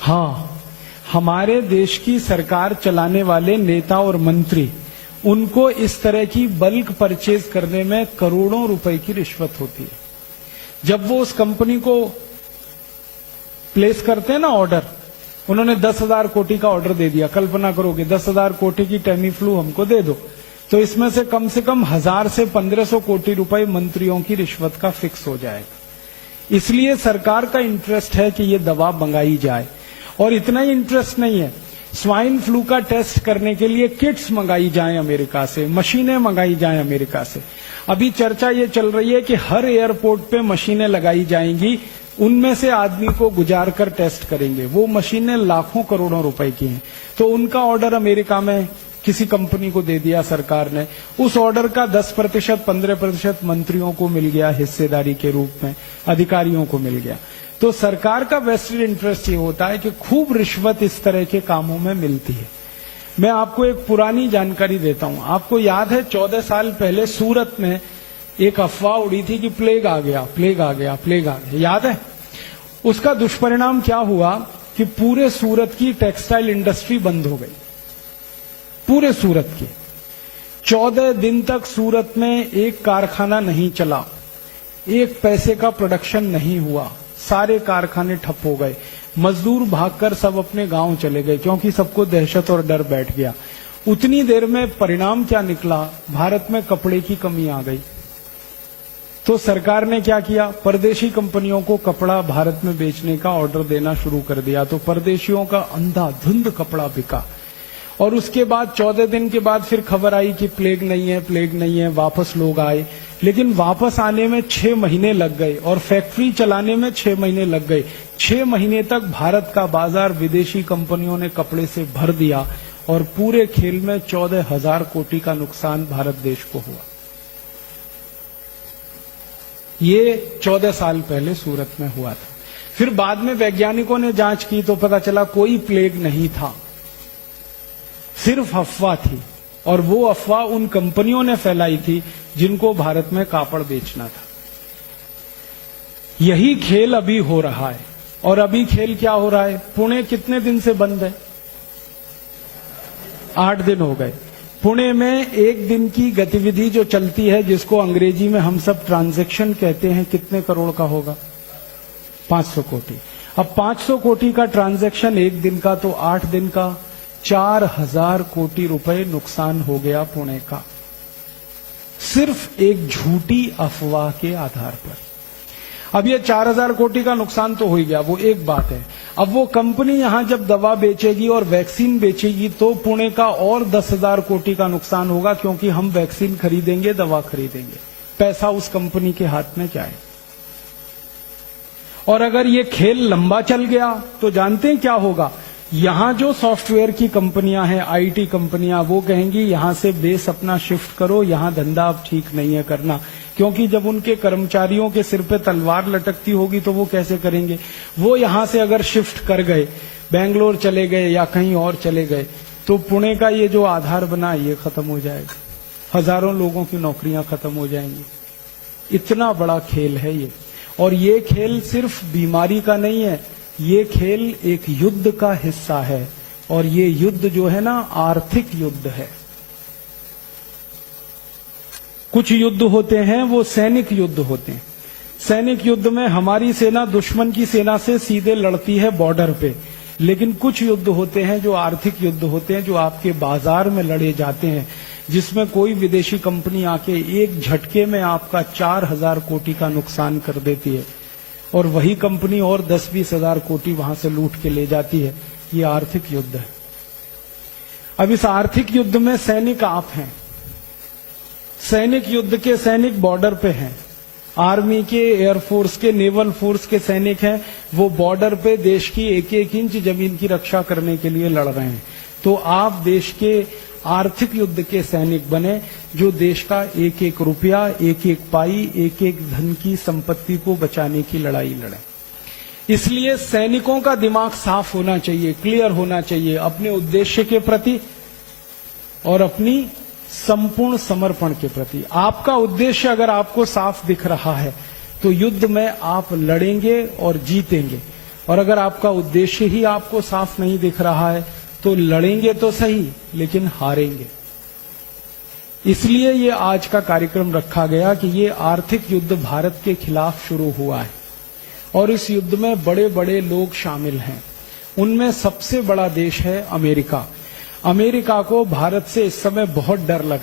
हाँ, हमारे देश की सरकार चलाने वाले नेता और मंत्री, उनको इस तरह की बल्क परचेज करने में करोड़ों रुपए की रिश्वत होती है। जब वो उस कंपनी को प्लेस करते हैं ना ऑर्डर, उन्होंने 10,000 कोटी का ऑर्डर दे दिया, कल्पना करोगे 10,000 कोटी की टेमीफ्लू हमको दे दो, तो इसमें से कम 1000 से 1500 कोटी रुपए मंत्रियों की रिश्वत का फिक्स हो जाएगा। इसलिए सरकार का इंटरेस्ट है कि ये दवा मंगाई जाए। और इतना ही इंटरेस्ट नहीं है, स्वाइन फ्लू का टेस्ट करने के लिए किट्स मंगाई जाएं अमेरिका से, मशीनें मंगाई जाएं अमेरिका से। अभी चर्चा ये चल रही है कि हर एयरपोर्ट पे मशीनें लगाई जाएंगी, उनमें से आदमी को गुजार कर टेस्ट करेंगे। वो मशीनें लाखों करोड़ों रुपए की हैं। तो उनका ऑर्डर अमेरिका में किसी कंपनी को दे दिया सरकार ने, उस ऑर्डर का 10% 15% मंत्रियों को मिल गया हिस्सेदारी के रूप में, अधिकारियों को मिल गया। तो सरकार का वेस्टेड इंटरेस्ट ये होता है कि खूब रिश्वत इस तरह के कामों में मिलती है। मैं आपको एक पुरानी जानकारी देता हूं। आपको याद है 14 साल पहले सूरत में एक अफवाह उड़ी थी कि प्लेग आ गया, प्लेग आ गया, प्लेग आ गया, याद है? उसका दुष्परिणाम क्या हुआ कि पूरे सूरत की टेक्सटाइल इंडस्ट्री बंद हो गई, पूरे सूरत की। 14 दिन तक सूरत में एक कारखाना नहीं चला, एक पैसे का प्रोडक्शन नहीं हुआ, सारे कारखाने ठप हो गए, मजदूर भागकर सब अपने गांव चले गए, क्योंकि सबको दहशत और डर बैठ गया। उतनी देर में परिणाम क्या निकला? भारत में कपड़े की कमी आ गई। तो सरकार ने क्या किया? परदेशी कंपनियों को कपड़ा भारत में बेचने का ऑर्डर देना शुरू कर दिया। तो परदेशियों का अंधाधुंध कपड़ा बिका। और उसके बाद 14 दिन के बाद फिर खबर आई कि प्लेग नहीं है, प्लेग नहीं है, वापस लोग आए। लेकिन वापस आने में 6 महीने लग गए और फैक्ट्री चलाने में 6 महीने लग गए। 6 महीने तक भारत का बाजार विदेशी कंपनियों ने कपड़े से भर दिया और पूरे खेल में 14,000 कोटी का नुकसान भारत देश को हुआ। ये 14 साल पहले सूरत में हुआ था। फिर बाद में वैज्ञानिकों ने जांच की तो पता चला कोई प्लेग नहीं था, सिर्फ अफवाह थी। और वो अफवाह उन कंपनियों ने फैलाई थी जिनको भारत में कापड़ बेचना था। यही खेल अभी हो रहा है। और अभी खेल क्या हो रहा है? पुणे कितने दिन से बंद है? 8 दिन हो गए। पुणे में एक दिन की गतिविधि जो चलती है, जिसको अंग्रेजी में हम सब ट्रांजैक्शन कहते हैं, कितने करोड़ का होगा? 500 कोटी। अब 500 कोटी का ट्रांजैक्शन एक दिन का, तो 8 दिन का 4,000 कोटी रुपए नुकसान हो गया पुणे का, सिर्फ एक झूठी अफवाह के आधार पर। अब ये 4,000 कोटी का नुकसान तो हो ही गया, वो एक बात है। अब वो कंपनी यहां जब दवा बेचेगी और वैक्सीन बेचेगी तो पुणे का और 10,000 कोटी का नुकसान होगा, क्योंकि हम वैक्सीन खरीदेंगे, दवा खरीदेंगे, पैसा उस कंपनी के हाथ में जाए। और अगर ये खेल लंबा चल गया तो जानते हैं क्या होगा? यहां जो सॉफ्टवेयर की कंपनियां हैं, आईटी कंपनियां, वो कहेंगी यहां से बेस अपना शिफ्ट करो, यहां धंधा अब ठीक नहीं है करना। क्योंकि जब उनके कर्मचारियों के सिर पे तलवार लटकती होगी तो वो कैसे करेंगे? वो यहां से अगर शिफ्ट कर गए, बेंगलोर चले गए या कहीं और चले गए, तो पुणे का ये जो आधार बना ये खत्म हो जाएगा, हजारों लोगों की नौकरियां खत्म हो जाएंगी। इतना बड़ा खेल है ये। और ये खेल सिर्फ बीमारी का नहीं है, ये खेल एक युद्ध का हिस्सा है। और ये युद्ध जो है ना, आर्थिक युद्ध है। कुछ युद्ध होते हैं वो सैनिक युद्ध होते हैं। सैनिक युद्ध में हमारी सेना दुश्मन की सेना से सीधे लड़ती है बॉर्डर पे। लेकिन कुछ युद्ध होते हैं जो आर्थिक युद्ध होते हैं, जो आपके बाजार में लड़े जाते हैं, जिसमें कोई विदेशी कंपनी आके एक झटके में आपका 4,000 कोटी का नुकसान कर देती है और वही कंपनी और 10-20 हजार कोटी वहां से लूट के ले जाती है। ये आर्थिक युद्ध है। अब इस आर्थिक युद्ध में सैनिक आप हैं। सैनिक युद्ध के सैनिक बॉर्डर पे हैं। आर्मी के, एयरफोर्स के, नेवल फोर्स के सैनिक हैं। वो बॉर्डर पे देश की एक एक इंच जमीन की रक्षा करने के लिए लड़ रहे हैं। तो आप देश के आर्थिक युद्ध के सैनिक बने, जो देश का एक एक रुपया, एक एक पाई, एक एक धन की संपत्ति को बचाने की लड़ाई लड़े। इसलिए सैनिकों का दिमाग साफ होना चाहिए, क्लियर होना चाहिए अपने उद्देश्य के प्रति और अपनी संपूर्ण समर्पण के प्रति। आपका उद्देश्य अगर आपको साफ दिख रहा है तो युद्ध में आप लड़ेंगे और जीतेंगे। और अगर आपका उद्देश्य ही आपको साफ नहीं दिख रहा है तो लड़ेंगे तो सही, लेकिन हारेंगे। इसलिए ये आज का कार्यक्रम रखा गया कि ये आर्थिक युद्ध भारत के खिलाफ शुरू हुआ है और इस युद्ध में बड़े बड़े लोग शामिल हैं। उनमें सबसे बड़ा देश है अमेरिका। अमेरिका को भारत से इस समय बहुत डर लगा।